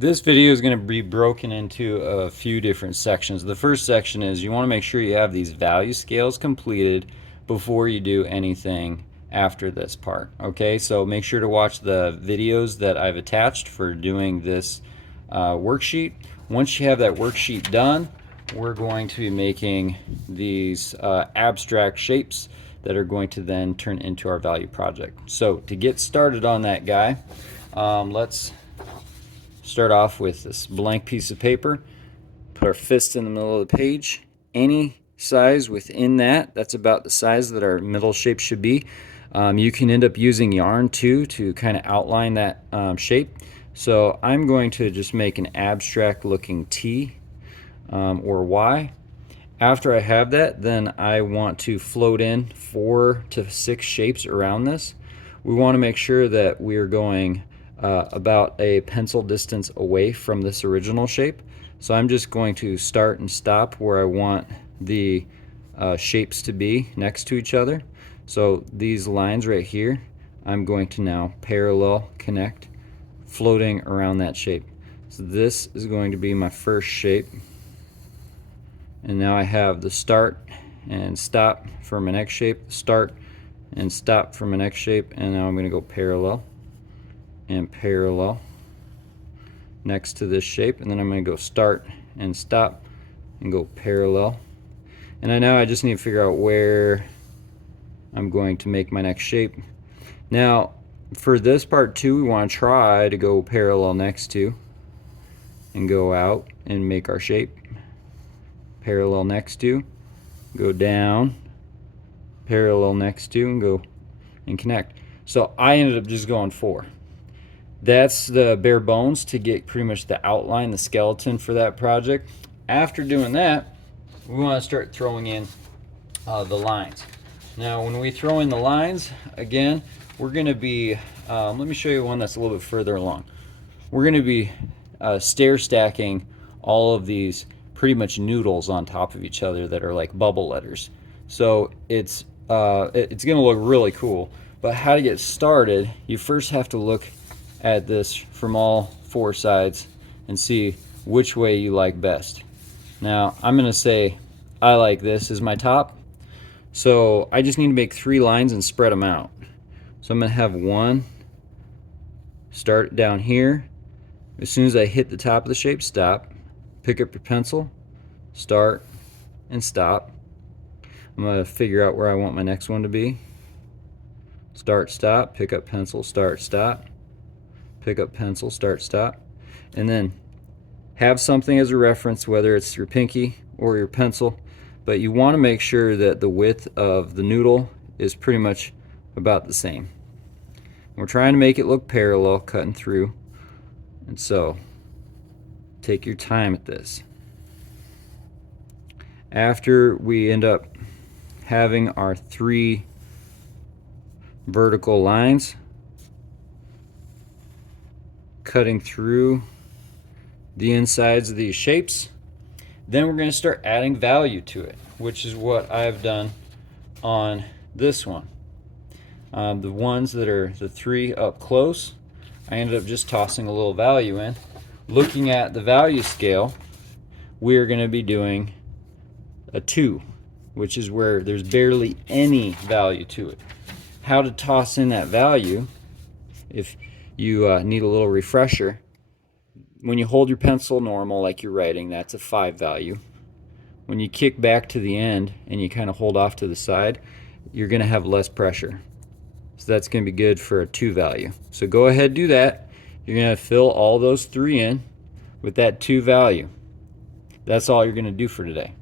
This video is going to be broken into a few different sections. The first section is you want to make sure you have these value scales completed before you do anything after this part. Okay, so make sure to watch the videos that I've attached for doing this worksheet. Once you have that worksheet done, we're going to be making these abstract shapes that are going to then turn into our value project. So to get started on that, guy, let's start off with this blank piece of paper, put our fist in the middle of the page, any size within that, that's about the size that our middle shape should be. You can end up using yarn too to kind of outline that shape. So I'm going to just make an abstract looking T or Y. After I have that, then I want to float in 4 to 6 shapes around this. We want to make sure that we're going about a pencil distance away from this original shape. So I'm just going to start and stop where I want the shapes to be next to each other. So these lines right here, I'm going to now parallel connect, floating around that shape. So this is going to be my first shape. And now I have the start and stop for my next shape, start and stop for my next shape, and now I'm going to go parallel and parallel next to this shape, and then I'm going to go start and stop and go parallel. And I know I just need to figure out where I'm going to make my next shape. Now for this part too, we want to try to go parallel next to and go out and make our shape. Parallel next to, go down, parallel next to, and go and connect. So I ended up just going 4. That's the bare bones to get pretty much the outline, the skeleton for that project. After doing that, we want to start throwing in the lines. Now when we throw in the lines, again, we're going to be, let me show you one that's a little bit further along. We're going to be stair stacking all of these pretty much noodles on top of each other that are like bubble letters. So it's going to look really cool. But how to get started, you first have to look at this from all 4 sides and see which way you like best. Now I'm going to say I like this as my top, so I just need to make 3 lines and spread them out. So I'm going to have one start down here. As soon as I hit the top of the shape, stop, pick up your pencil, start and stop. I'm going to figure out where I want my next one to be. Start, stop, pick up pencil, start, stop, pick up pencil, start, stop, and then have something as a reference, whether it's your pinky or your pencil, but you want to make sure that the width of the noodle is pretty much about the same. We're trying to make it look parallel, cutting through, and so take your time at this. After we end up having our 3 vertical lines cutting through the insides of these shapes, then we're going to start adding value to it, which is what I've done on this one. The ones that are the 3 up close, I ended up just tossing a little value in. Looking at the value scale, we're going to be doing a 2, which is where there's barely any value to it. How to toss in that value, if you need a little refresher, when you hold your pencil normal like you're writing, that's a 5 value. When you kick back to the end and you kind of hold off to the side, you're going to have less pressure. So that's going to be good for a 2 value. So go ahead, do that. You're going to fill all those 3 in with that 2 value. That's all you're going to do for today.